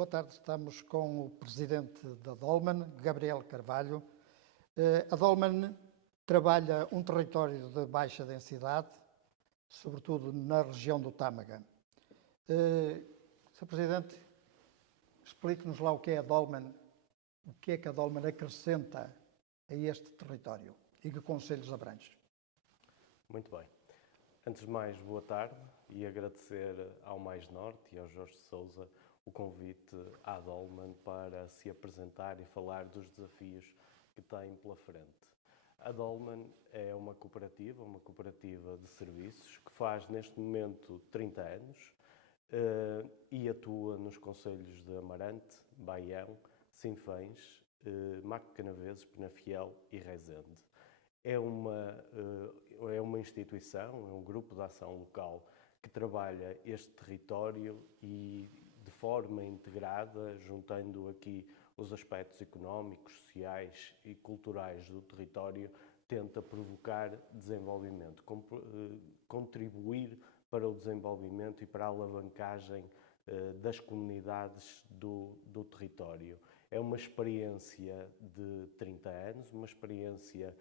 Boa tarde, estamos com o presidente da Dolman, Gabriel Carvalho. A Dolman trabalha um território de baixa densidade, sobretudo na região do Tâmega. Sr. Presidente, explique-nos lá o que é a Dolman, o que é que a Dolman acrescenta a este território e que concelhos abrange. Muito bem. Antes de mais, boa tarde e agradecer ao Mais Norte e ao Jorge Sousa o convite à Dolman para se apresentar e falar dos desafios que tem pela frente. A Dolman é uma cooperativa de serviços que faz neste momento 30 anos e atua nos concelhos de Amarante, Baião, Sinfãs, Maco-Canaveses, Penafiel e Rezende. É uma instituição, é um grupo de ação local que trabalha este território e de forma integrada, juntando aqui os aspectos económicos, sociais e culturais do território, tenta provocar desenvolvimento, contribuir para o desenvolvimento e para a alavancagem das comunidades do território. É uma experiência de 30 anos, uma experiência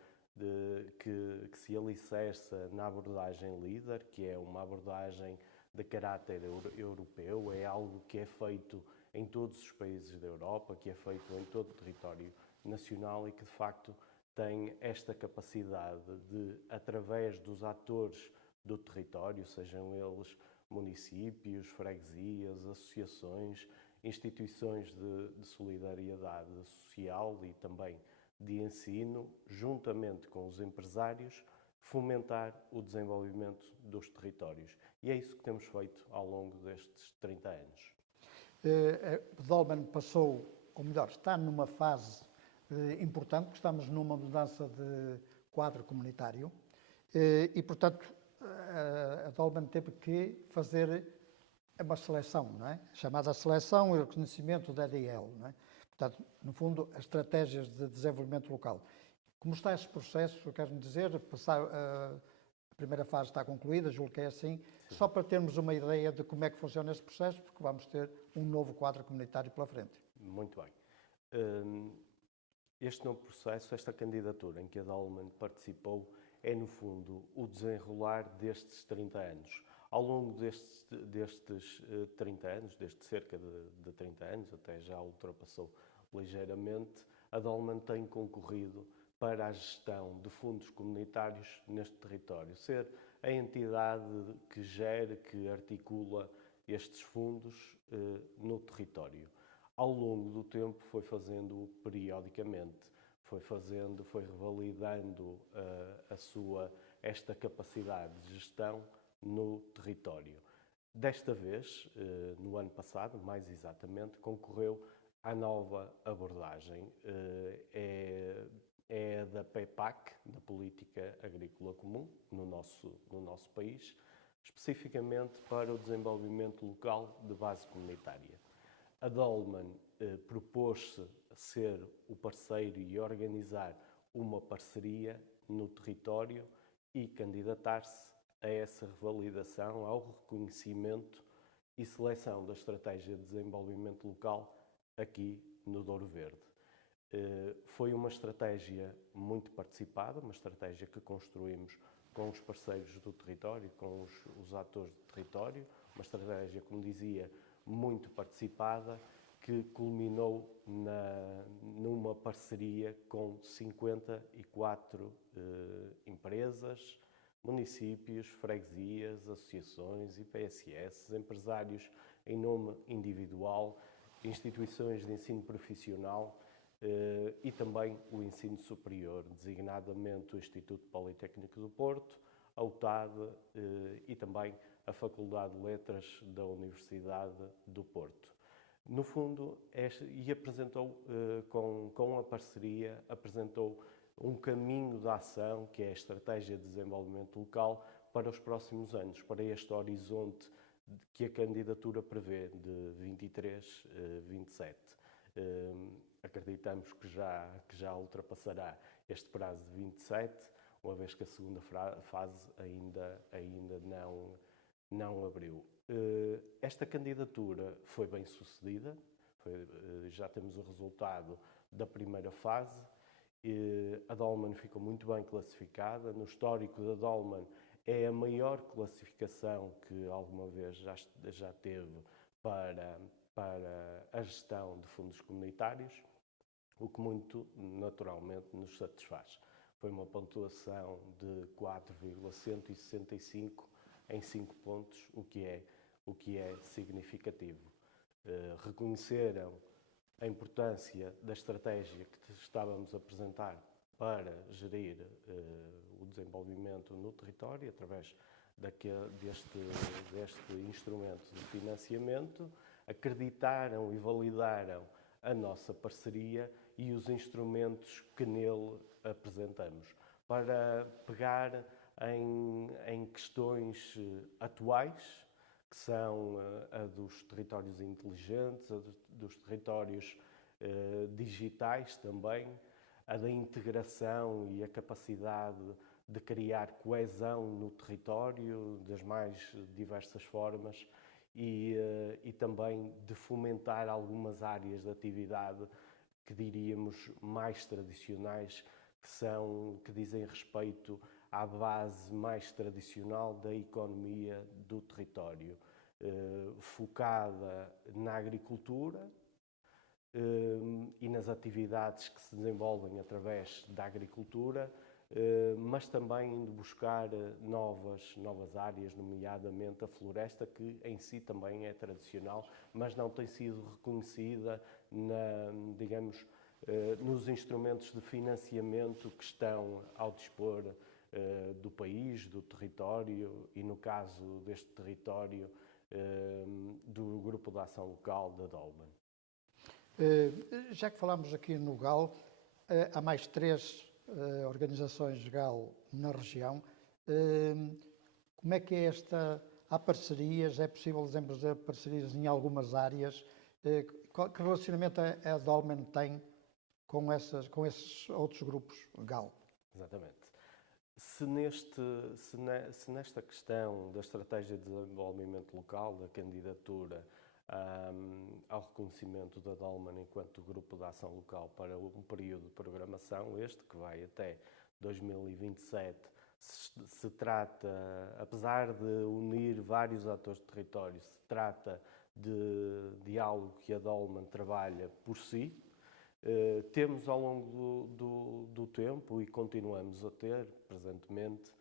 que se alicerça na abordagem líder, que é uma abordagem de caráter europeu, é algo que é feito em todos os países da Europa, que é feito em todo o território nacional e que, de facto, tem esta capacidade de, através dos atores do território, sejam eles municípios, freguesias, associações, instituições de solidariedade social e também de ensino, juntamente com os empresários, fomentar o desenvolvimento dos territórios. E é isso que temos feito ao longo destes 30 anos. A Dolman passou, ou melhor, está numa fase importante, porque estamos numa mudança de quadro comunitário e, portanto, a Dolman teve que fazer uma seleção, não é? Chamada seleção e reconhecimento da EDL, não é? Portanto, no fundo, as estratégias de desenvolvimento local. Como está esse processo, queres-me dizer, a primeira fase está concluída, julgo que é assim, sim. Só para termos uma ideia de como é que funciona esse processo, porque vamos ter um novo quadro comunitário pela frente. Muito bem. Este novo processo, esta candidatura em que a Dolman participou, é, no fundo, o desenrolar destes 30 anos. Ao longo destes 30 anos, desde cerca de 30 anos, até já ultrapassou ligeiramente, a Dolman tem concorrido para a gestão de fundos comunitários neste território, ser a entidade que gera, que articula estes fundos no território. Ao longo do tempo foi fazendo periodicamente, foi revalidando esta capacidade de gestão no território. Desta vez, no ano passado, mais exatamente, concorreu à nova abordagem. É da PEPAC, da Política Agrícola Comum, no nosso país, especificamente para o desenvolvimento local de base comunitária. A Dolman propôs-se ser o parceiro e organizar uma parceria no território e candidatar-se a essa revalidação, ao reconhecimento e seleção da estratégia de desenvolvimento local aqui no Douro Verde. Foi uma estratégia muito participada, uma estratégia que construímos com os parceiros do território, com os atores do território, uma estratégia, como dizia, muito participada, que culminou numa parceria com 54 empresas, municípios, freguesias, associações, IPSS, empresários em nome individual, instituições de ensino profissional e também o ensino superior, designadamente o Instituto Politécnico do Porto, a UTAD e também a Faculdade de Letras da Universidade do Porto. No fundo, apresentou, com a parceria, apresentou um caminho de ação, que é a Estratégia de Desenvolvimento Local, para os próximos anos, para este horizonte que a candidatura prevê de 23-27. Acreditamos que já ultrapassará este prazo de 27, uma vez que a segunda fase ainda não abriu. Esta candidatura foi bem sucedida, Já temos o resultado da primeira fase. A Dolman ficou muito bem classificada. No histórico da Dolman, é a maior classificação que alguma vez já teve para a gestão de fundos comunitários, o que muito naturalmente nos satisfaz. Foi uma pontuação de 4,165 em 5 pontos, o que é significativo. Reconheceram a importância da estratégia que estávamos a apresentar para gerir o desenvolvimento no território, através deste instrumento de financiamento, acreditaram e validaram a nossa parceria e os instrumentos que nele apresentamos, para pegar em questões atuais, que são a dos territórios inteligentes, a dos territórios digitais também, a da integração e a capacidade de criar coesão no território das mais diversas formas e também de fomentar algumas áreas de atividade que diríamos mais tradicionais, que dizem respeito à base mais tradicional da economia do território, focada na agricultura e nas atividades que se desenvolvem através da agricultura, mas também indo buscar novas áreas, nomeadamente a floresta, que em si também é tradicional, mas não tem sido reconhecida nos instrumentos de financiamento que estão ao dispor do país, do território e, no caso deste território, do Grupo de Ação Local da Dolman. Já que falamos aqui no GAL, há mais 3 organizações GAL na região. Como é que é há parcerias? É possível desenvolver parcerias em algumas áreas? Que relacionamento a Dolman tem com esses outros grupos GAL? Exatamente. Se nesta questão da estratégia de desenvolvimento local, da candidatura ao reconhecimento da Dolman enquanto grupo de ação local para um período de programação, que vai até 2027, se trata, apesar de unir vários atores de território, se trata de algo que a Dolman trabalha por si. Temos ao longo do tempo, e continuamos a ter presentemente,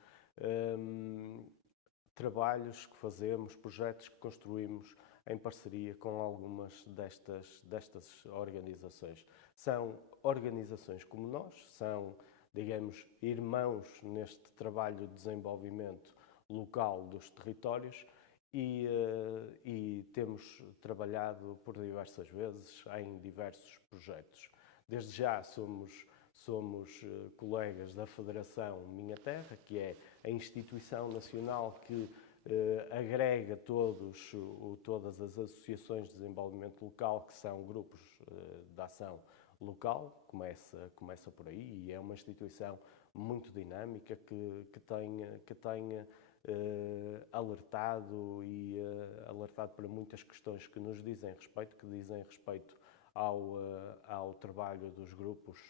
trabalhos que fazemos, projetos que construímos em parceria com algumas destas organizações. São organizações como nós, são, digamos, irmãos neste trabalho de desenvolvimento local dos territórios e temos trabalhado por diversas vezes em diversos projetos. Desde já somos colegas da Federação Minha Terra, que é a instituição nacional que agrega todas as associações de desenvolvimento local, que são grupos de ação local, começa por aí, e é uma instituição muito dinâmica que tem alertado para muitas questões que nos dizem respeito ao trabalho dos grupos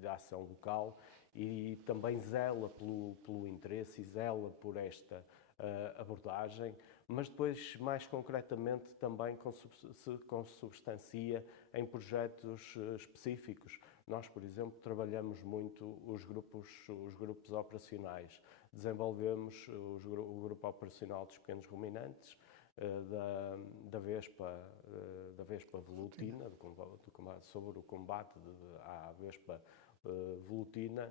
de ação local, e também zela pelo interesse e zela por esta abordagem, mas depois, mais concretamente, também se consubstancia em projetos específicos. Nós, por exemplo, trabalhamos muito os grupos operacionais. Desenvolvemos o grupo operacional dos pequenos ruminantes, da Vespa velutina, sobre o combate à Vespa velutina,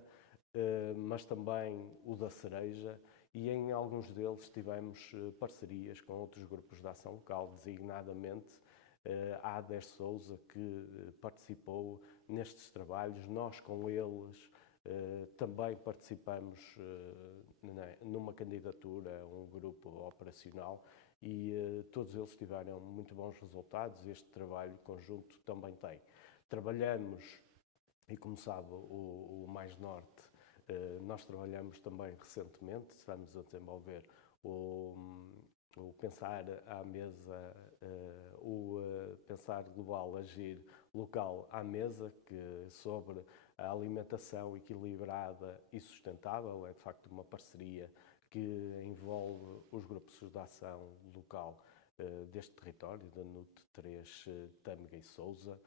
mas também o da cereja, e em alguns deles tivemos parcerias com outros grupos de ação local, designadamente a Ades Souza, que participou nestes trabalhos. Nós, com eles, também participamos numa candidatura a um grupo operacional, e todos eles tiveram muito bons resultados. Este trabalho conjunto também tem. Trabalhamos, e como sabe, o Mais Norte, nós trabalhamos também recentemente, estamos a desenvolver o pensar à mesa, o pensar global, agir local à mesa, que sobre a alimentação equilibrada e sustentável é de facto uma parceria que envolve os grupos de ação local deste território, da NUT 3, Tâmega e Sousa.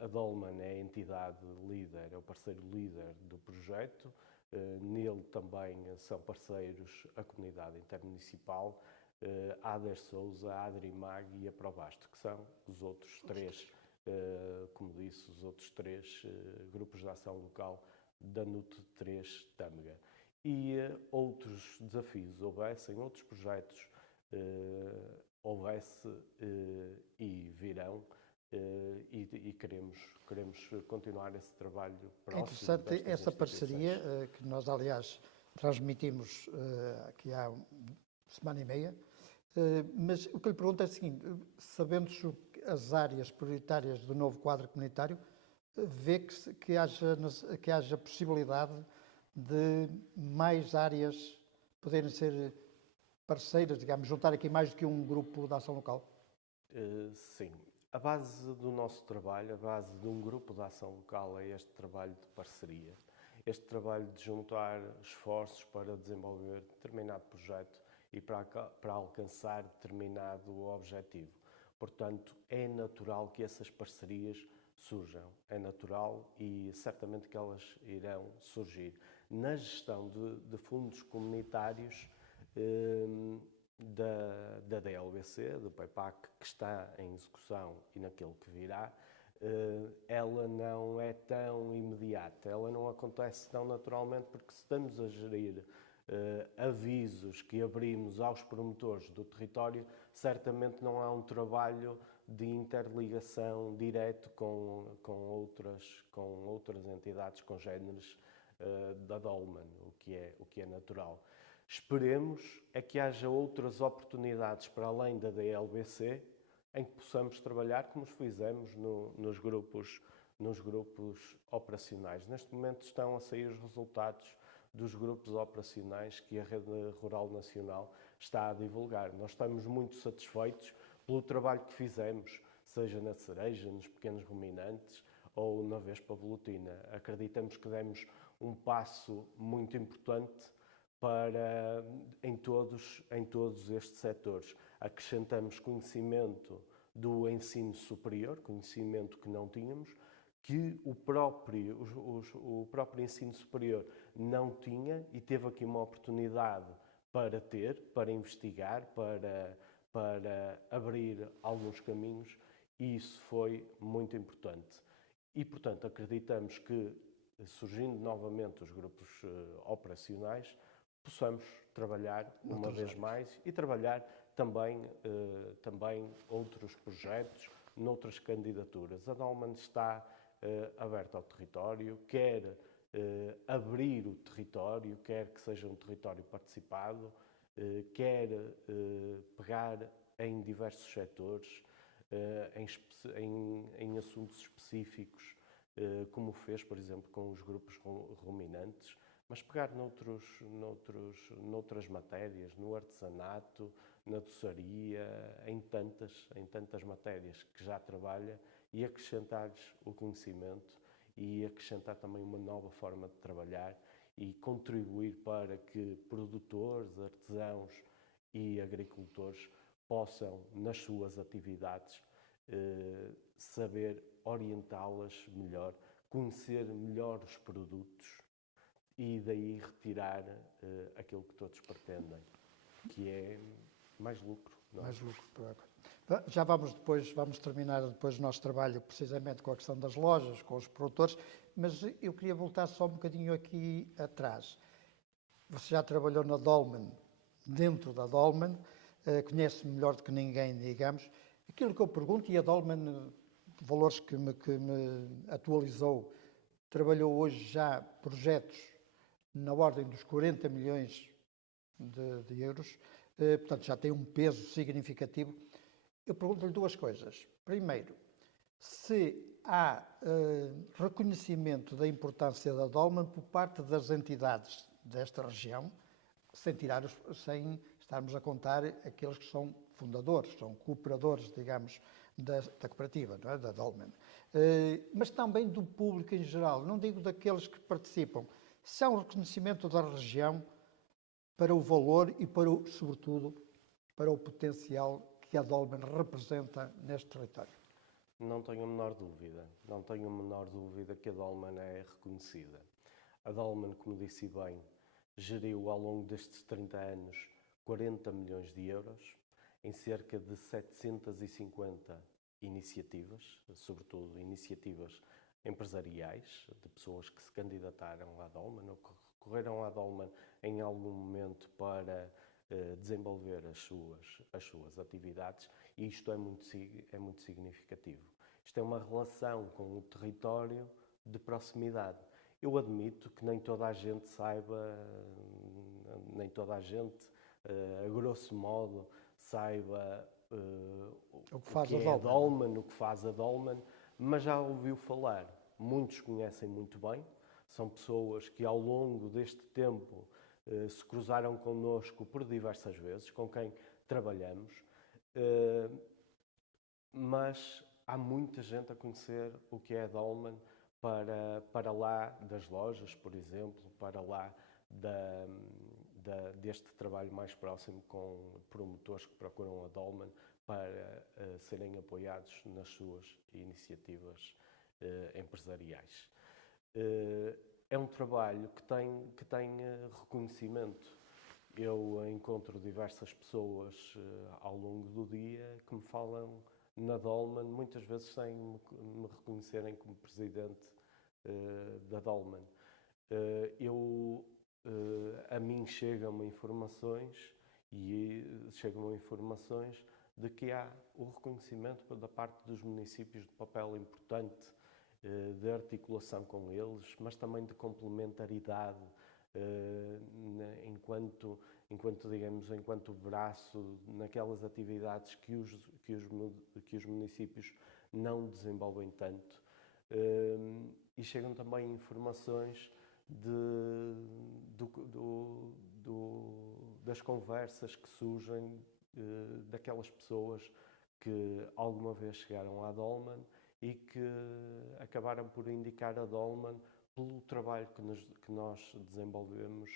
A Dolman é a entidade líder, é o parceiro líder do projeto. Nele também são parceiros a comunidade intermunicipal, a ADER Sousa, a Adrimag e a Probasto, que são os outros três, como disse, os outros três grupos de ação local da NUT 3 Tâmega. E outros desafios houvessem, outros projetos houvesse e virão, e queremos continuar esse trabalho próximo. É interessante essa parceria, que nós, aliás, transmitimos aqui há semana e meia, mas o que lhe pergunto é o seguinte: sabendo-se as áreas prioritárias do novo quadro comunitário, vê que haja possibilidade de mais áreas poderem ser parceiras, digamos, juntar aqui mais do que um grupo de ação local? Sim. A base do nosso trabalho, a base de um grupo de ação local é este trabalho de parceria, este trabalho de juntar esforços para desenvolver determinado projeto e para alcançar determinado objetivo. Portanto, é natural que essas parcerias surjam, é natural e certamente que elas irão surgir. Na gestão de fundos comunitários da DLBC, do PEPAC, que está em execução e naquele que virá, ela não é tão imediata, ela não acontece tão naturalmente, porque se estamos a gerir avisos que abrimos aos promotores do território, certamente não há um trabalho de interligação direto com outras entidades congêneres da Dolman, o que é natural. Esperemos é que haja outras oportunidades para além da DLBC em que possamos trabalhar como fizemos nos grupos operacionais. Neste momento estão a sair os resultados dos grupos operacionais que a Rede Rural Nacional está a divulgar. Nós estamos muito satisfeitos pelo trabalho que fizemos, seja na cereja, nos pequenos ruminantes ou na vespa velutina. Acreditamos que demos um passo muito importante em todos estes setores. Acrescentamos conhecimento do ensino superior, conhecimento que não tínhamos, que o próprio ensino superior não tinha e teve aqui uma oportunidade para investigar, para abrir alguns caminhos, e isso foi muito importante. E, portanto, acreditamos que, surgindo novamente os grupos operacionais, possamos trabalhar uma vez mais e trabalhar também outros projetos, noutras candidaturas. A Dolman está aberta ao território, quer abrir o território, quer que seja um território participado, quer pegar em diversos setores, em assuntos específicos, como fez, por exemplo, com os grupos ruminantes, mas pegar noutras matérias, no artesanato, na doçaria, em tantas matérias que já trabalha, e acrescentar-lhes o conhecimento e acrescentar também uma nova forma de trabalhar e contribuir para que produtores, artesãos e agricultores possam, nas suas atividades, saber orientá-las melhor, conhecer melhor os produtos e daí retirar aquilo que todos pretendem, que é mais lucro. Não? Mais lucro. Já vamos terminar depois o nosso trabalho precisamente com a questão das lojas, com os produtores, mas eu queria voltar só um bocadinho aqui atrás. Você já trabalhou na Dolman, dentro da Dolman, conhece melhor do que ninguém, digamos. Aquilo que eu pergunto, e a Dolman, valores que me atualizou, trabalhou hoje já projetos na ordem dos 40 milhões de euros, portanto já tem um peso significativo. Eu pergunto-lhe duas coisas. Primeiro, se há reconhecimento da importância da Dolman por parte das entidades desta região, sem estarmos a contar aqueles que são fundadores, são cooperadores, digamos, da cooperativa, não é? Da Dolmen. Mas também do público em geral, não digo daqueles que participam. Isso é um reconhecimento da região para o valor e, sobretudo, para o potencial que a Dolmen representa neste território. Não tenho a menor dúvida, não tenho a menor dúvida que a Dolmen é reconhecida. A Dolmen, como disse bem, geriu ao longo destes 30 anos 40 milhões de euros em cerca de 750 iniciativas, sobretudo iniciativas empresariais, de pessoas que se candidataram à Dolmen ou que recorreram à Dolmen em algum momento para desenvolver as suas atividades, e isto é muito significativo. Isto é uma relação com o território de proximidade. Eu admito que nem toda a gente saiba, nem toda a gente, a grosso modo, saiba o que é a Dolmen, o que faz a Dolmen, mas já ouviu falar. Muitos conhecem muito bem, são pessoas que ao longo deste tempo se cruzaram connosco por diversas vezes, com quem trabalhamos, mas há muita gente a conhecer o que é a Dolmen para lá das lojas, por exemplo, para lá deste trabalho mais próximo com promotores que procuram a Dolmen para serem apoiados nas suas iniciativas empresariais. É um trabalho que tem reconhecimento. Eu encontro diversas pessoas ao longo do dia que me falam na Dolmen, muitas vezes sem me reconhecerem como presidente da Dolmen. A mim chegam-me informações de que há o reconhecimento da parte dos municípios de papel importante de articulação com eles, mas também de complementaridade enquanto braço naquelas atividades que os municípios não desenvolvem tanto. E chegam também informações das conversas que surgem daquelas pessoas que alguma vez chegaram à Dolmen e que acabaram por indicar a Dolmen pelo trabalho que nós desenvolvemos,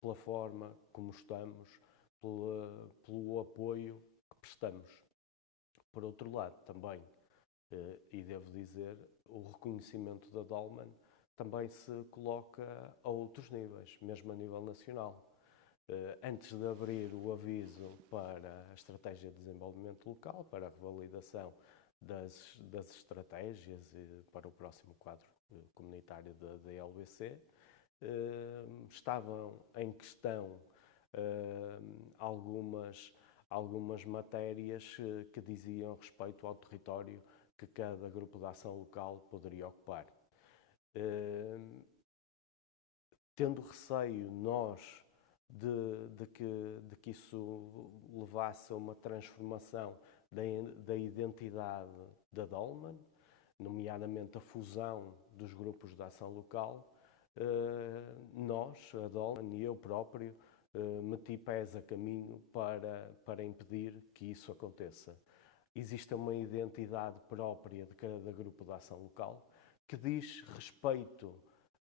pela forma como estamos, pelo apoio que prestamos. Por outro lado, também, e devo dizer, o reconhecimento da Dolmen também se coloca a outros níveis, mesmo a nível nacional. Antes de abrir o aviso para a Estratégia de Desenvolvimento Local, para a validação das estratégias para o próximo quadro comunitário da LBC, estavam em questão algumas matérias que diziam respeito ao território que cada grupo de ação local poderia ocupar. Tendo receio nós de que isso levasse a uma transformação da identidade da Dolmen, nomeadamente a fusão dos grupos de ação local, nós, a Dolmen e eu próprio, meti pés a caminho para impedir que isso aconteça. Existe uma identidade própria de cada grupo de ação local que diz respeito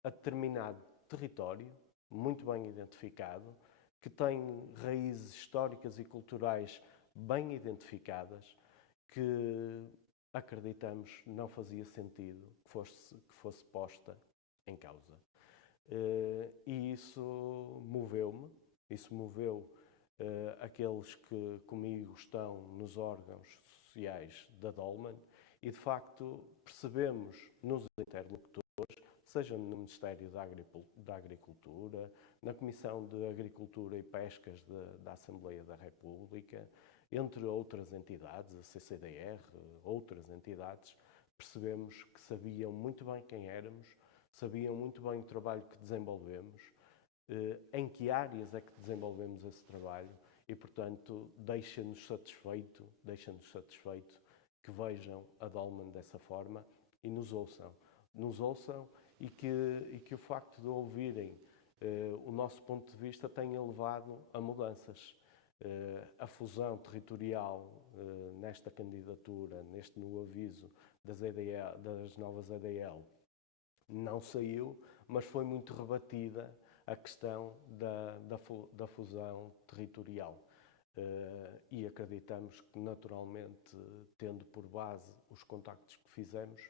a determinado território, muito bem identificado, que tem raízes históricas e culturais bem identificadas, que acreditamos não fazia sentido que fosse posta em causa. E isso moveu-me, aqueles que comigo estão nos órgãos sociais da Dolmen, e de facto percebemos nos interlocutores, seja no Ministério da Agricultura, na Comissão de Agricultura e Pescas da Assembleia da República, entre outras entidades, a CCDR, outras entidades, percebemos que sabiam muito bem quem éramos, sabiam muito bem o trabalho que desenvolvemos, em que áreas é que desenvolvemos esse trabalho e, portanto, deixa-nos satisfeito que vejam a Dolmen dessa forma e nos ouçam e que o facto de ouvirem o nosso ponto de vista tenha levado a mudanças. A fusão territorial nesta candidatura, neste novo aviso das novas ADL, não saiu, mas foi muito rebatida a questão da fusão territorial. E acreditamos que, naturalmente, tendo por base os contactos que fizemos,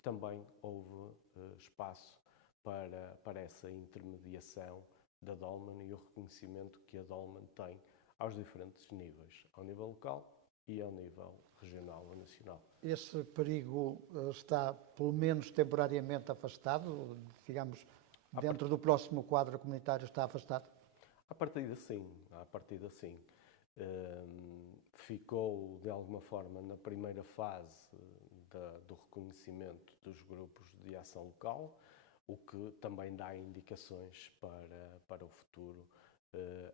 também houve espaço para essa intermediação da Dolman e o reconhecimento que a Dolman tem aos diferentes níveis, ao nível local e ao nível regional ou nacional. Esse perigo está, pelo menos temporariamente, afastado? Digamos, dentro do próximo quadro comunitário está afastado? À partida sim. Ficou, de alguma forma, na primeira fase do reconhecimento dos grupos de ação local, o que também dá indicações para o futuro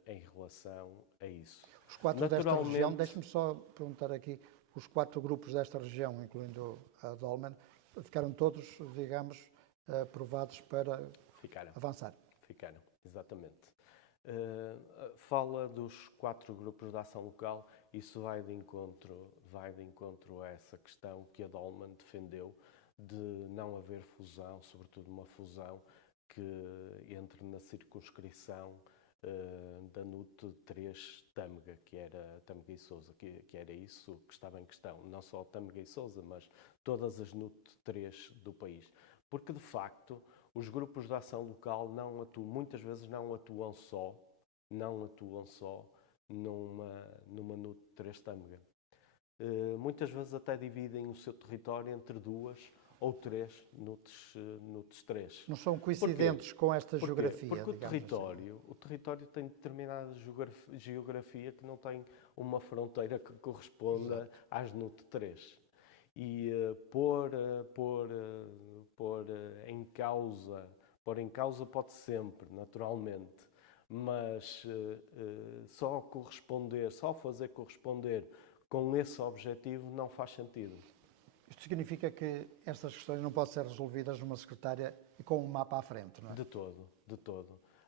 em relação a isso. Os quatro desta região, deixe-me só perguntar aqui, os 4 grupos desta região, incluindo a Dolman, ficaram todos, digamos, aprovados para avançar? Ficaram, exatamente. Fala dos 4 grupos de ação local, isso vai de encontro a essa questão que a Dolman defendeu, de não haver fusão, sobretudo uma fusão que entre na circunscrição da NUT 3 Tâmega, que era Tâmega e Sousa, que era isso que estava em questão, não só Tâmega e Sousa, mas todas as NUT 3 do país. Porque, de facto, os grupos de ação local muitas vezes não atuam só numa NUT 3 Tâmega. Muitas vezes até dividem o seu território entre 2 ou 3 NUTs 3. Não são coincidentes com esta geografia? Porque o território tem determinada geografia que não tem uma fronteira que corresponda às NUT 3. E pôr em causa pode sempre, naturalmente, mas só fazer corresponder com esse objetivo não faz sentido. Isto significa que estas questões não podem ser resolvidas numa secretária e com um mapa à frente, não é? De todo.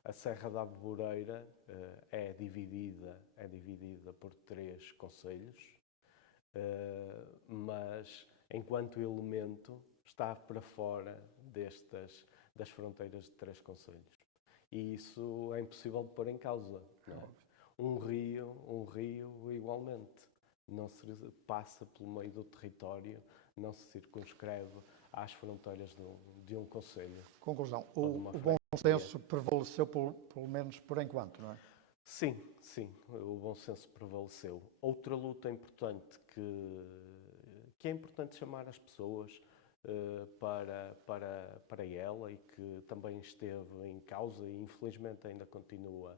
A Serra da Arvoreira é dividida por 3 concelhos, mas, enquanto elemento, está para fora das fronteiras de 3 concelhos. E isso é impossível de pôr em causa. Não é? Um rio igualmente. Não se passa pelo meio do território, não se circunscreve às fronteiras de um concelho. Conclusão, o bom senso prevaleceu, pelo menos por enquanto, não é? Sim, o bom senso prevaleceu. Outra luta importante que é importante chamar as pessoas para ela e que também esteve em causa e infelizmente ainda continua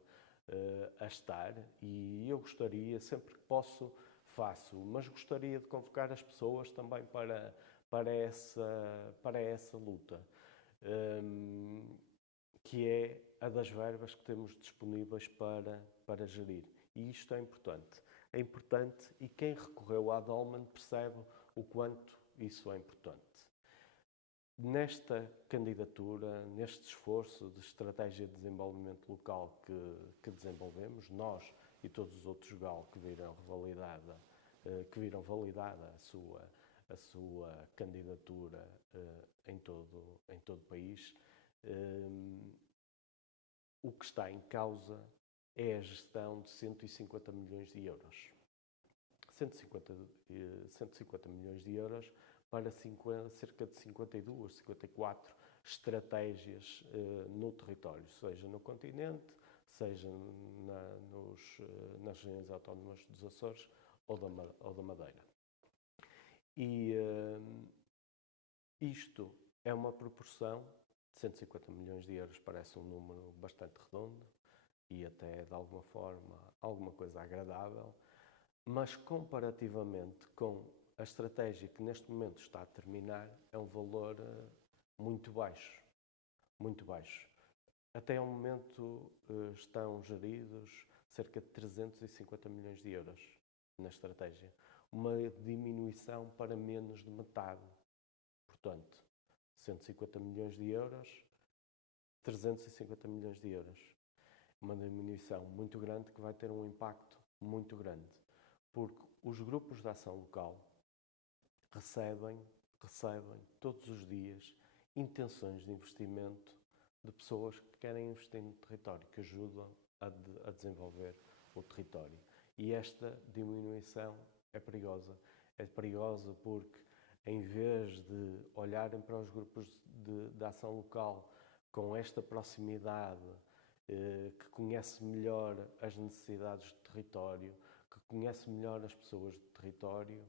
a estar, e eu gostaria, sempre que posso, faço, mas gostaria de convocar as pessoas também para essa luta, que é a das verbas que temos disponíveis para gerir. E isto é importante. É importante, e quem recorreu à Dolman percebe o quanto isso é importante. Nesta candidatura, neste esforço de estratégia de desenvolvimento local que desenvolvemos, nós e todos os outros GAL que viram validada a sua candidatura em todo o país, o que está em causa é a gestão de 150 milhões de euros. 150 milhões de euros para cerca de 52, 54 estratégias no território, seja no continente, seja nas regiões autónomas dos Açores ou da Madeira. E isto é uma proporção de 150 milhões de euros, parece um número bastante redondo e até, de alguma forma, alguma coisa agradável, mas comparativamente com a estratégia que neste momento está a terminar, é um valor muito baixo. Muito baixo. Até ao momento estão geridos cerca de 350 milhões de euros na estratégia. Uma diminuição para menos de metade. Portanto, 150 milhões de euros 350 milhões de euros. Uma diminuição muito grande que vai ter um impacto muito grande, porque os grupos de ação local recebem todos os dias intenções de investimento de pessoas que querem investir no território, que ajudam a desenvolver o território. E esta diminuição é perigosa. É perigosa porque, em vez de olharem para os grupos de ação local com esta proximidade, que conhece melhor as necessidades do território, que conhece melhor as pessoas do território,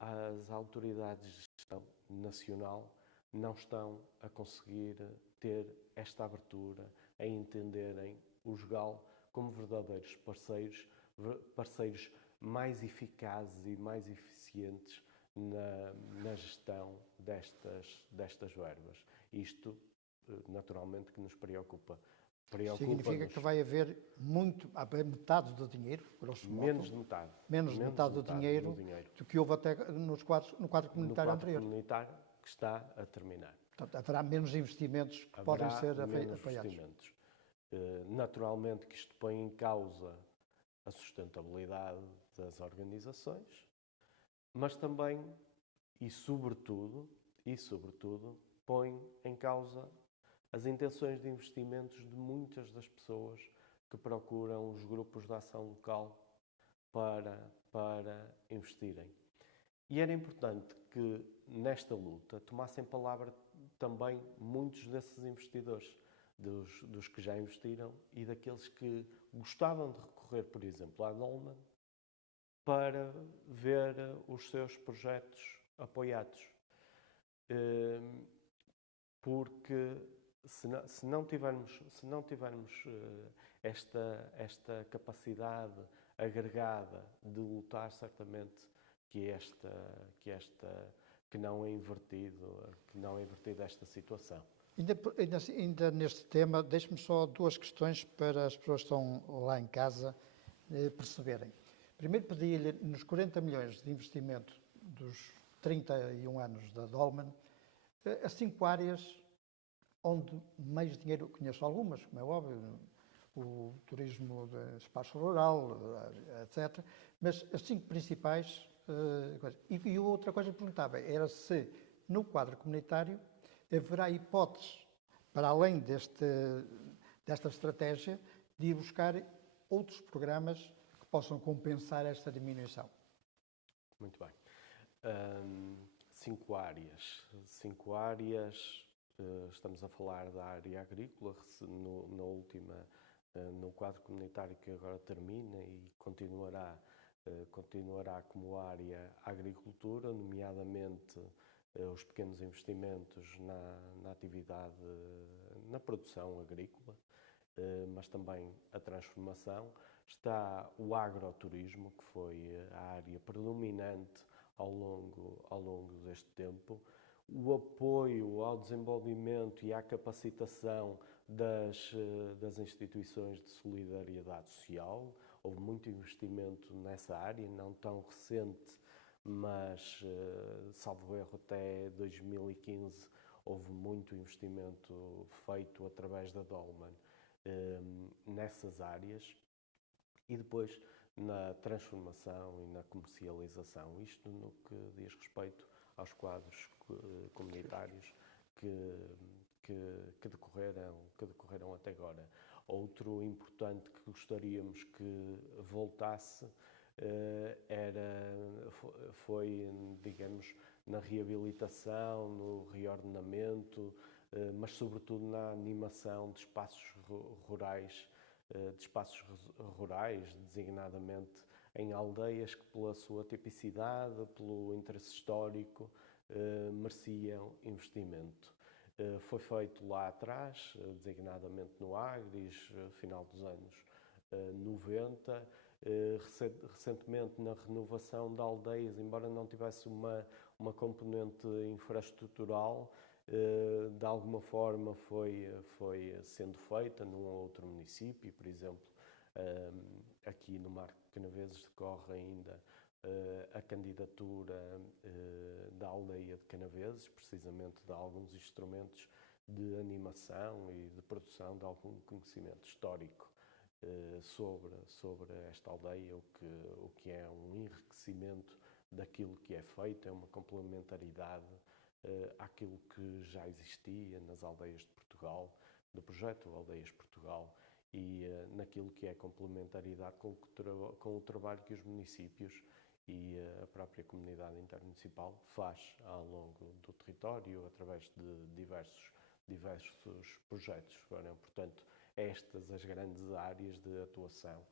as autoridades de gestão nacional não estão a conseguir ter esta abertura, a entenderem o JOGAL como verdadeiros parceiros mais eficazes e mais eficientes na gestão destas verbas. Isto, naturalmente, que nos preocupa. Significa que vai haver metade do dinheiro, grosso modo, menos de metade. Menos de metade do dinheiro do que houve até no quadro comunitário anterior. No quadro comunitário que está a terminar. Portanto, haverá menos investimentos que podem ser apoiados. Naturalmente que isto põe em causa a sustentabilidade das organizações, mas também e sobretudo, põe em causa as intenções de investimentos de muitas das pessoas que procuram os grupos de ação local para investirem. E era importante que nesta luta tomassem palavra também muitos desses investidores, dos que já investiram e daqueles que gostavam de recorrer, por exemplo, à Dolman para ver os seus projetos apoiados. Porque se não tivermos esta capacidade agregada de lutar, certamente que não é invertido esta situação. Ainda neste tema, deixe-me só duas questões para as pessoas que estão lá em casa perceberem. Primeiro, pedi-lhe, nos 40 milhões de investimento dos 31 anos da Dolman, as 5 áreas onde mais dinheiro, conheço algumas, como é óbvio, o turismo de espaço rural, etc., mas as 5 principais coisas. E outra coisa que perguntava era se, no quadro comunitário, haverá hipóteses, para além desta estratégia, de ir buscar outros programas que possam compensar esta diminuição. Muito bem. 5 áreas. 5 áreas, estamos a falar da área agrícola, no quadro comunitário que agora termina e continuará como área a agricultura, nomeadamente os pequenos investimentos na atividade, na produção agrícola, mas também a transformação. Está o agroturismo, que foi a área predominante ao longo deste tempo. O apoio ao desenvolvimento e à capacitação das instituições de solidariedade social. Houve muito investimento nessa área, não tão recente, mas, salvo erro, até 2015 houve muito investimento feito através da Dolman nessas áreas. E depois na transformação e na comercialização. Isto no que diz respeito aos quadros comunitários que decorreram até agora. Outro importante que gostaríamos que voltasse foi, digamos, na reabilitação, no reordenamento, mas sobretudo na animação de espaços rurais, designadamente em aldeias que, pela sua tipicidade, pelo interesse histórico, mereciam investimento. Foi feito lá atrás, designadamente no Agris, final dos anos 90, recentemente na renovação de aldeias, embora não tivesse uma componente infraestrutural, de alguma forma foi sendo feita num ou outro município. Por exemplo, aqui no Marco de Canaveses decorre ainda a candidatura da aldeia de Canaveses, precisamente de alguns instrumentos de animação e de produção de algum conhecimento histórico sobre esta aldeia, o que é um enriquecimento daquilo que é feito, é uma complementaridade àquilo que já existia nas aldeias de Portugal, do projeto Aldeias Portugal, e naquilo que é a complementaridade com o trabalho que os municípios e a própria comunidade intermunicipal faz ao longo do território, através de diversos projetos. Foram, portanto, estas as grandes áreas de atuação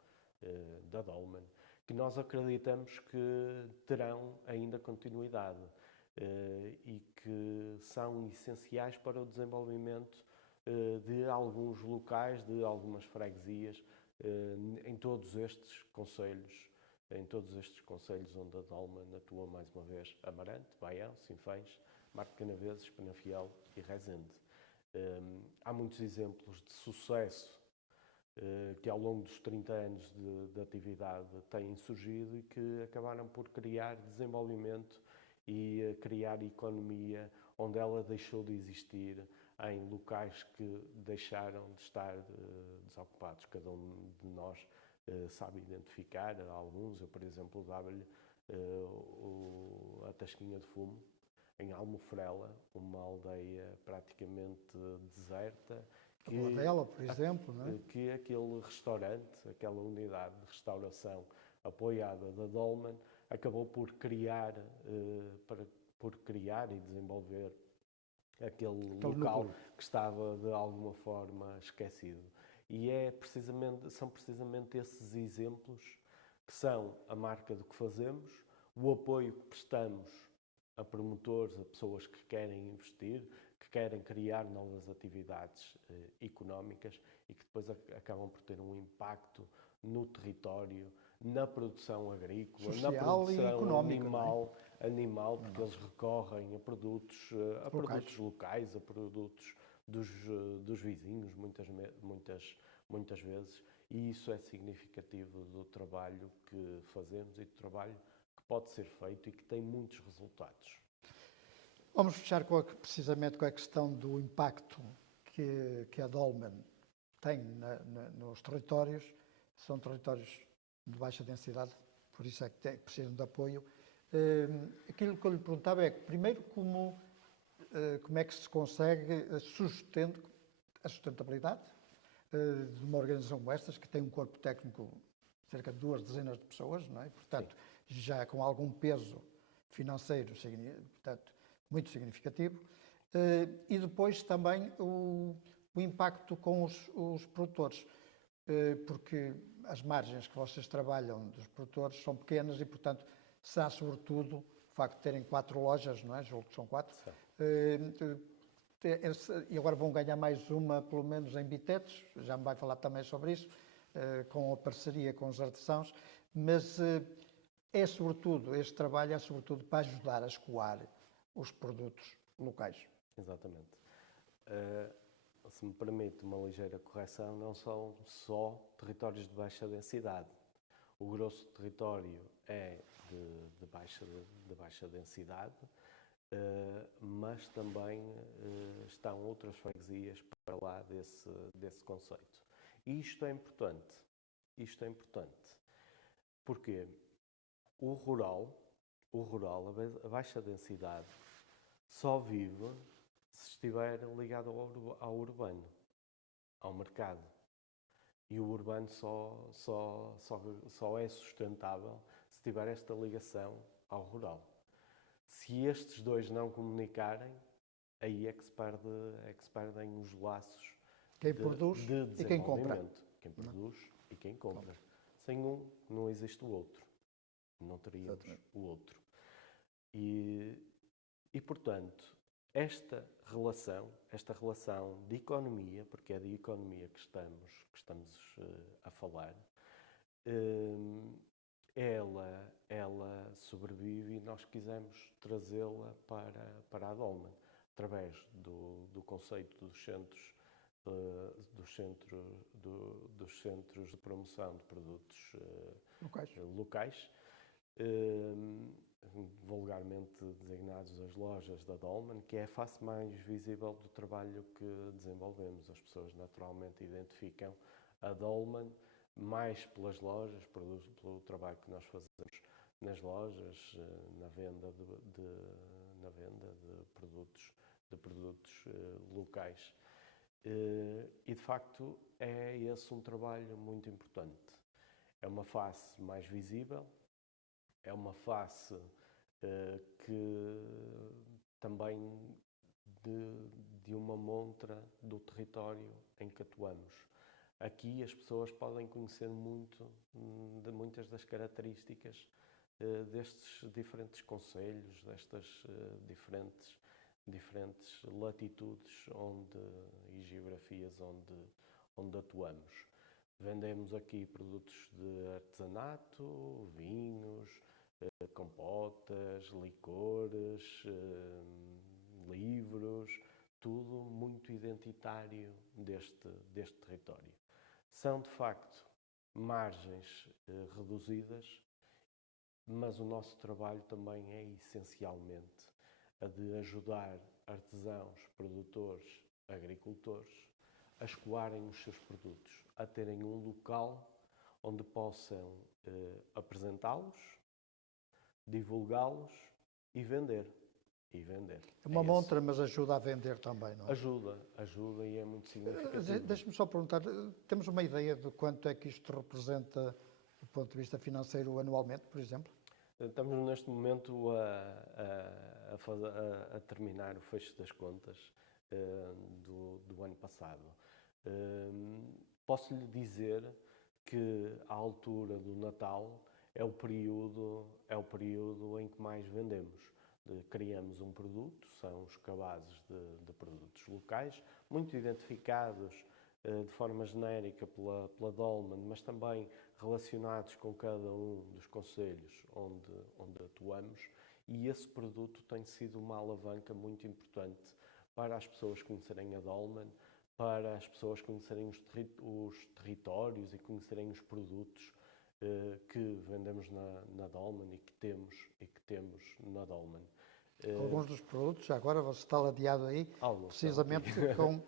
da Dolmen, que nós acreditamos que terão ainda continuidade e que são essenciais para o desenvolvimento de alguns locais, de algumas freguesias, em todos estes concelhos onde a Dolmen atua mais uma vez: Amarante, Baião, Sinfãs, Marco de Canaveses, Penafiel e Rezende. Há muitos exemplos de sucesso que ao longo dos 30 anos de atividade têm surgido e que acabaram por criar desenvolvimento e criar economia onde ela deixou de existir, em locais que deixaram de estar desocupados. Cada um de nós sabe identificar alguns. Eu, por exemplo, dava-lhe a Tasquinha de Fumo, em Almofrela, uma aldeia praticamente deserta. A Bladela, por exemplo, não é? Que aquele restaurante, aquela unidade de restauração apoiada da Dolmen, acabou por criar e desenvolver aquele local que estava de alguma forma esquecido. E são precisamente esses exemplos que são a marca do que fazemos, o apoio que prestamos a promotores, a pessoas que querem investir, que querem criar novas atividades económicas e que depois acabam por ter um impacto no território, na produção agrícola, social, na produção animal, porque eles recorrem a produtos locais, a produtos dos vizinhos, muitas vezes, e isso é significativo do trabalho que fazemos e do trabalho que pode ser feito e que tem muitos resultados. Vamos fechar precisamente com a questão do impacto que a Dolmen tem nos territórios. São territórios de baixa densidade, por isso é que precisam de apoio. Aquilo que eu lhe perguntava é, primeiro, como é que se consegue a sustentabilidade de uma organização como estas, que tem um corpo técnico de cerca de 2 dezenas de pessoas, não é? Portanto, sim, já com algum peso financeiro, portanto, muito significativo. E depois também o impacto com os produtores, porque as margens que vocês trabalham dos produtores são pequenas e, portanto, será sobretudo o facto de terem 4 lojas, não é? Julgo que são 4. E agora vão ganhar mais uma, pelo menos, em Bitetes, já me vai falar também sobre isso, com a parceria com os artesãos, mas este trabalho é sobretudo para ajudar a escoar os produtos locais. Exatamente. Se me permite uma ligeira correção, não são só territórios de baixa densidade. O grosso do território é de baixa densidade, mas também estão outras freguesias para lá desse conceito. E isto é importante. Porque o rural, a baixa densidade, só vive se estiver ligado ao urbano, ao mercado. E o urbano só é sustentável se tiver esta ligação ao rural. Se estes dois não comunicarem, aí é que se perdem os laços de desenvolvimento. E quem compra. Quem produz e quem compra. Sem um, não existe o outro. Não teríamos o outro. E, portanto, esta relação de economia, porque é de economia que estamos a falar, ela sobrevive e nós quisemos trazê-la para a Dolmen, através do conceito dos centros de promoção de produtos locais. vulgarmente designados as lojas da Dolman, que é a face mais visível do trabalho que desenvolvemos. As pessoas naturalmente identificam a Dolman mais pelas lojas, pelo trabalho que nós fazemos nas lojas, na venda de produtos locais. E de facto é esse um trabalho muito importante. É uma face mais visível, é uma face que também de uma montra do território em que atuamos. Aqui as pessoas podem conhecer muito de muitas das características destes diferentes concelhos, destas diferentes latitudes e geografias onde atuamos. Vendemos aqui produtos de artesanato, vinhos, compotas, licores, livros, tudo muito identitário deste território. São, de facto, margens reduzidas, mas o nosso trabalho também é essencialmente a de ajudar artesãos, produtores, agricultores a escoarem os seus produtos, a terem um local onde possam apresentá-los, divulgá-los e vender. É uma montra, mas ajuda a vender também, não é? Ajuda e é muito significativo. Deixe-me só perguntar, temos uma ideia de quanto é que isto representa do ponto de vista financeiro anualmente, por exemplo? Estamos neste momento a terminar o fecho das contas do ano passado. Posso lhe dizer que a altura do Natal é o período em que mais vendemos. Criamos um produto, são os cabazes de produtos locais, muito identificados de forma genérica pela Dolman, mas também relacionados com cada um dos concelhos onde atuamos, e esse produto tem sido uma alavanca muito importante para as pessoas conhecerem a Dolman, para as pessoas conhecerem os territórios e conhecerem os produtos que vendemos na Dolman e que temos na Dolman. Alguns dos produtos, já agora você está ladeado aí, precisamente com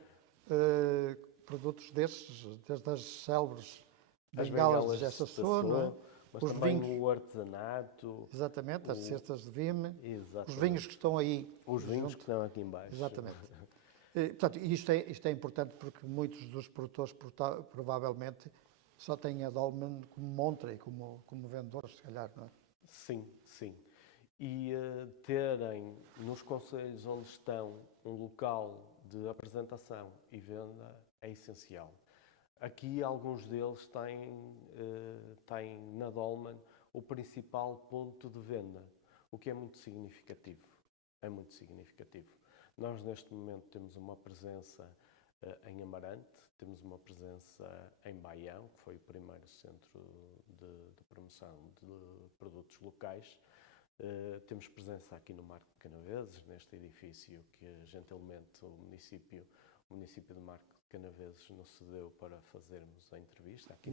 produtos desses, desde as célebres bengalas de Gestação, não é? Mas os também vinhos, o artesanato. exatamente, as cestas de vime, Exatamente. os vinhos que estão aí. Os vinhos que estão aqui em baixo. Exatamente. Portanto, isto é importante porque muitos dos produtores provavelmente só têm a Dolman como montra e como vendedores, se calhar, não é? Sim, sim. E terem nos concelhos onde estão um local de apresentação e venda é essencial. Aqui alguns deles têm na Dolman o principal ponto de venda, o que é muito significativo. É muito significativo. Nós neste momento temos uma presença em Amarante, temos uma presença em Baião, que foi o primeiro centro de promoção de produtos locais. Temos presença aqui no Marco de Canaveses, neste edifício que gentilmente o município de Marco de Canaveses nos cedeu para fazermos a entrevista, aqui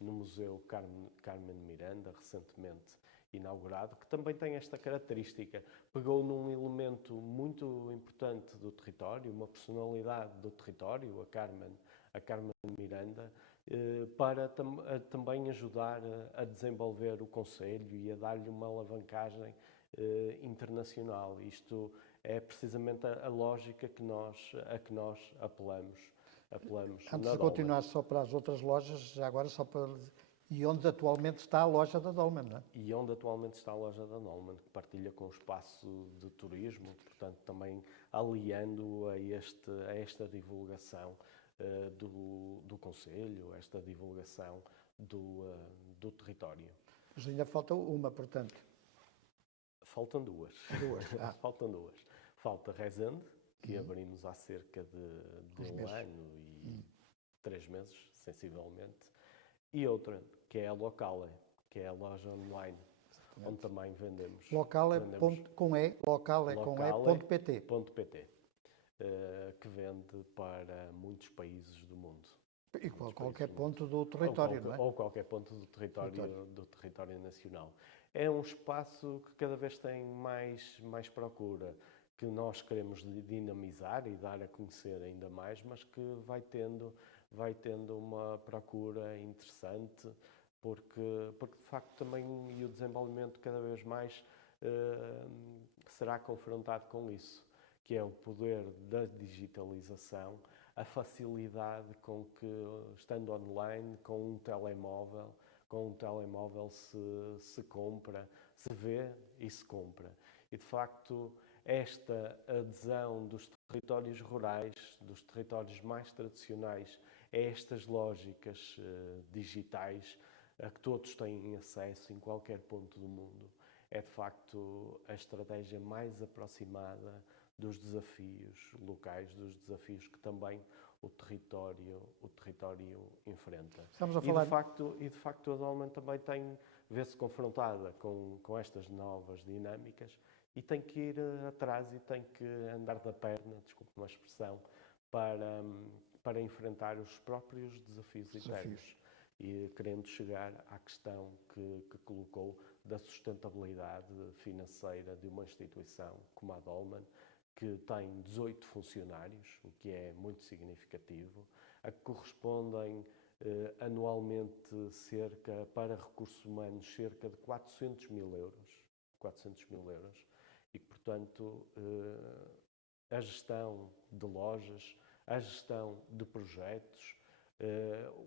no Museu Carmen Miranda, recentemente inaugurado, que também tem esta característica. Pegou num elemento muito importante do território, uma personalidade do território, a Carmen Miranda, para também ajudar a desenvolver o concelho e a dar-lhe uma alavancagem internacional. Isto é precisamente a lógica a que nós apelamos. Antes de continuar só para as outras lojas, já agora só para... E onde atualmente está a loja da Dolman, não é? E onde atualmente está a loja da Dolman, que partilha com o espaço de turismo, portanto também aliando a esta divulgação do concelho, esta divulgação do território. Mas ainda falta uma, portanto. Faltam duas. Faltam duas. Falta Rezende, que abrimos há cerca de um ano e 3 meses, sensivelmente. E outra, que é a Locale, que é a loja online, onde também vendemos. Locale.pt. .pt, que vende para muitos países do mundo. E qualquer ponto do ou, território, não é? ou qualquer ponto do território nacional. É um espaço que cada vez tem mais procura, que nós queremos dinamizar e dar a conhecer ainda mais, mas que vai tendo uma procura interessante, porque de facto também e o desenvolvimento cada vez mais será confrontado com isso, que é o poder da digitalização, a facilidade com que, estando online, com um telemóvel se compra, se vê e se compra. E, de facto, esta adesão dos territórios rurais, dos territórios mais tradicionais, a estas lógicas digitais, a que todos têm acesso em qualquer ponto do mundo, é, de facto, a estratégia mais aproximada dos desafios locais, dos desafios que também o território enfrenta. Estamos a falar... E de facto a Dolmen também vê-se confrontada com estas novas dinâmicas e tem que ir atrás e tem que andar da perna, desculpe uma expressão, para enfrentar os próprios desafios internos. E querendo chegar à questão que colocou da sustentabilidade financeira de uma instituição como a Dolmen, que tem 18 funcionários, o que é muito significativo, a que correspondem anualmente para recursos humanos, cerca de 400 mil euros. 400 mil euros. E que, portanto, a gestão de lojas, a gestão de projetos,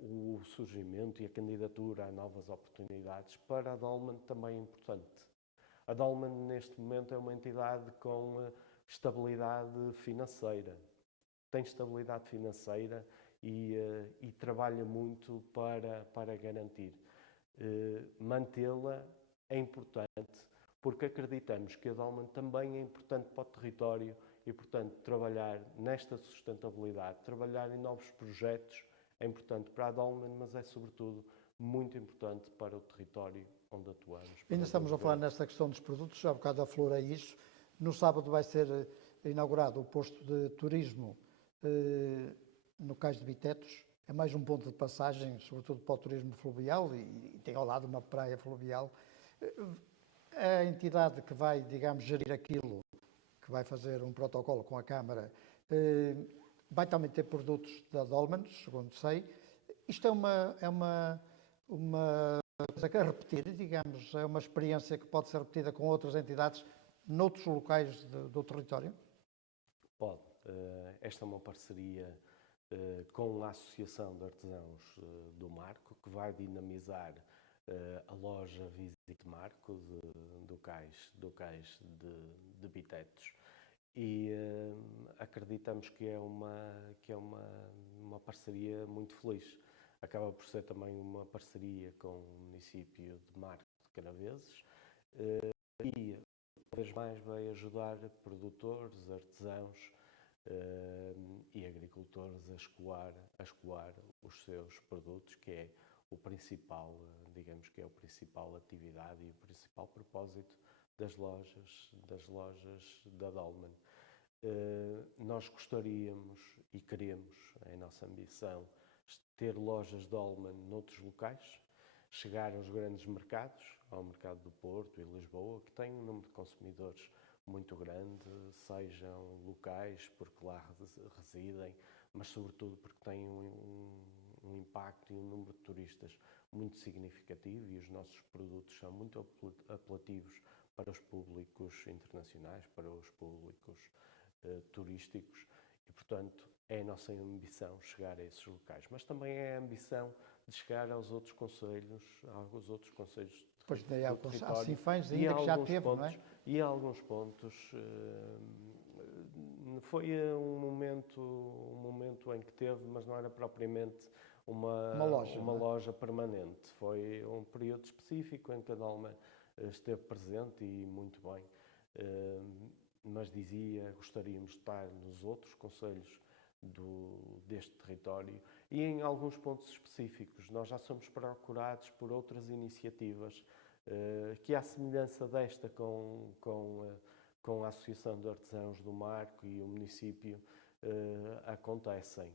o surgimento e a candidatura a novas oportunidades para a Dolmen também é importante. A Dolmen, neste momento, é uma entidade com estabilidade financeira. Tem estabilidade financeira e trabalha muito para garantir. Mantê-la é importante, porque acreditamos que a Dolmen também é importante para o território e, portanto, trabalhar nesta sustentabilidade, trabalhar em novos projetos, é importante para a Dolmen, mas é, sobretudo, muito importante para o território onde atuamos. Ainda estamos a falar nesta questão dos produtos, já há bocado aflorei isso. No sábado vai ser inaugurado o posto de turismo no Cais de Bitetos. É mais um ponto de passagem, sobretudo para o turismo fluvial, e tem ao lado uma praia fluvial. A entidade que vai, digamos, gerir aquilo, que vai fazer um protocolo com a Câmara, vai também ter produtos da Dolmen, segundo sei. Isto é uma coisa a repetir, digamos, é uma experiência que pode ser repetida com outras entidades noutros locais do território? Pode. Esta é uma parceria com a Associação de Artesãos do Marco, que vai dinamizar a loja Visite Marco do Cais de Bitetos. E acreditamos que é uma parceria muito feliz. Acaba por ser também uma parceria com o município de Marco de Caraveses e, uma vez mais, vai ajudar produtores, artesãos e agricultores a escoar os seus produtos, que é o principal, digamos que é a principal atividade e o principal propósito das lojas da Dolmen. Nós gostaríamos e queremos, é a nossa ambição, ter lojas Dolmen noutros locais, chegar aos grandes mercados, ao mercado do Porto e Lisboa, que tem um número de consumidores muito grande, sejam locais, porque lá residem, mas sobretudo porque têm um impacto e um número de turistas muito significativo e os nossos produtos são muito apelativos para os públicos internacionais, para os públicos turísticos e, portanto, é a nossa ambição chegar a esses locais, mas também é a ambição de chegar aos outros concelhos Pois daí há território, Sinfãs ainda que já teve, pontos, não é? E a alguns pontos foi um momento em que teve, mas não era propriamente uma loja permanente. Foi um período específico em que a Dolmen esteve presente e muito bem. Mas gostaríamos de estar nos outros concelhos deste território e em alguns pontos específicos. Nós já somos procurados por outras iniciativas que, à semelhança desta com a Associação de Artesãos do Marco e o município, acontecem.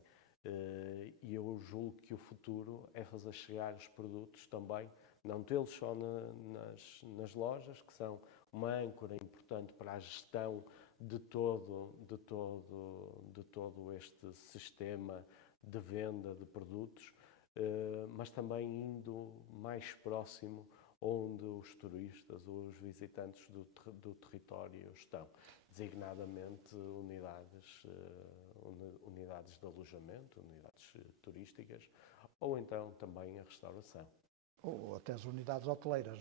E eu julgo que o futuro é fazer chegar os produtos também, não tê-los só nas lojas, que são uma âncora importante para a gestão de todo este sistema de venda de produtos, mas também indo mais próximo onde os turistas ou os visitantes do território estão, designadamente unidades de alojamento, unidades turísticas, ou então também a restauração. Ou até as unidades hoteleiras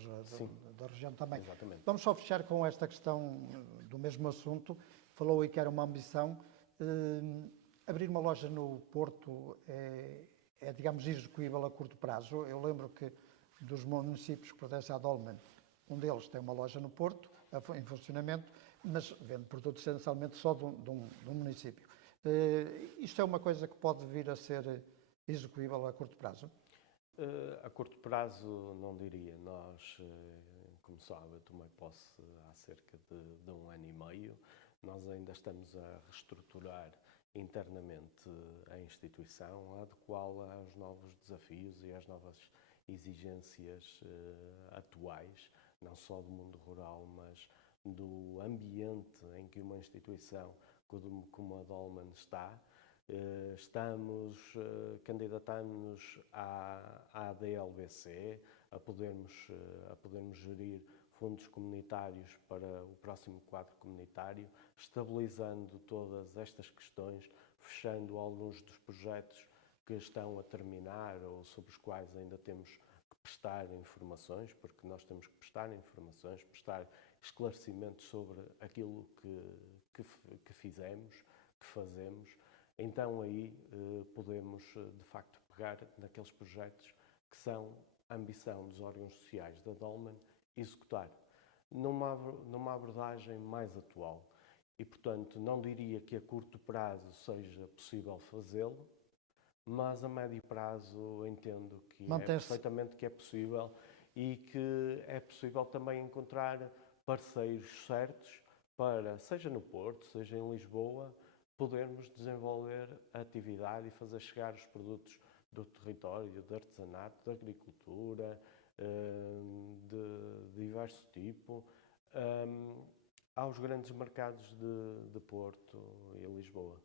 da região também. Exatamente. Vamos só fechar com esta questão do mesmo assunto. Falou aí que era uma ambição. Abrir uma loja no Porto é, digamos, execuível a curto prazo. Eu lembro que dos municípios que pertencem à Dolmen, um deles tem uma loja no Porto, em funcionamento, mas vende produtos essencialmente só de um município. Isto é uma coisa que pode vir a ser execuível a curto prazo? A curto prazo, não diria. Nós, como sabe, eu tomei posse há cerca de 1 ano e meio. Nós ainda estamos a reestruturar internamente a instituição, a adequá-la aos novos desafios e às novas exigências atuais, não só do mundo rural, mas do ambiente em que uma instituição como a Dolmen está. Candidatamos-nos à ADLBC, a podermos gerir fundos comunitários para o próximo quadro comunitário, estabilizando todas estas questões, fechando alguns dos projetos que estão a terminar ou sobre os quais ainda temos que prestar informações, porque nós temos que prestar informações, prestar esclarecimentos sobre aquilo que fizemos, que fazemos. Então aí podemos, de facto, pegar naqueles projetos que são a ambição dos órgãos sociais da Dolmen executar numa abordagem mais atual. E, portanto, não diria que a curto prazo seja possível fazê-lo, mas a médio prazo entendo que perfeitamente que é possível e que é possível também encontrar parceiros certos para, seja no Porto, seja em Lisboa, podermos desenvolver a atividade e fazer chegar os produtos do território, de artesanato, de agricultura, de diverso tipo, aos grandes mercados de Porto e Lisboa.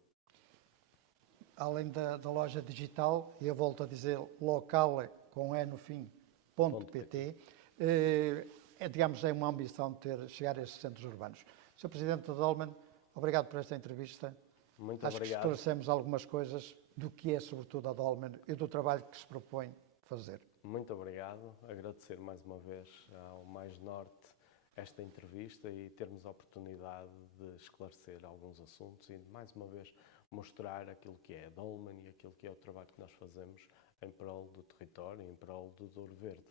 Além da loja digital, e eu volto a dizer local com E no fim, .pt, digamos, é uma ambição chegar a esses centros urbanos. Sr. Presidente da Dolmen, obrigado por esta entrevista. Muito Acho obrigado. que esclarecemos algumas coisas do que é, sobretudo, a Dolmen e do trabalho que se propõe fazer. Muito obrigado. Agradecer mais uma vez ao Mais Norte esta entrevista e termos a oportunidade de esclarecer alguns assuntos e, mais uma vez, mostrar aquilo que é a Dolmen e aquilo que é o trabalho que nós fazemos em prol do território, em prol do Douro Verde.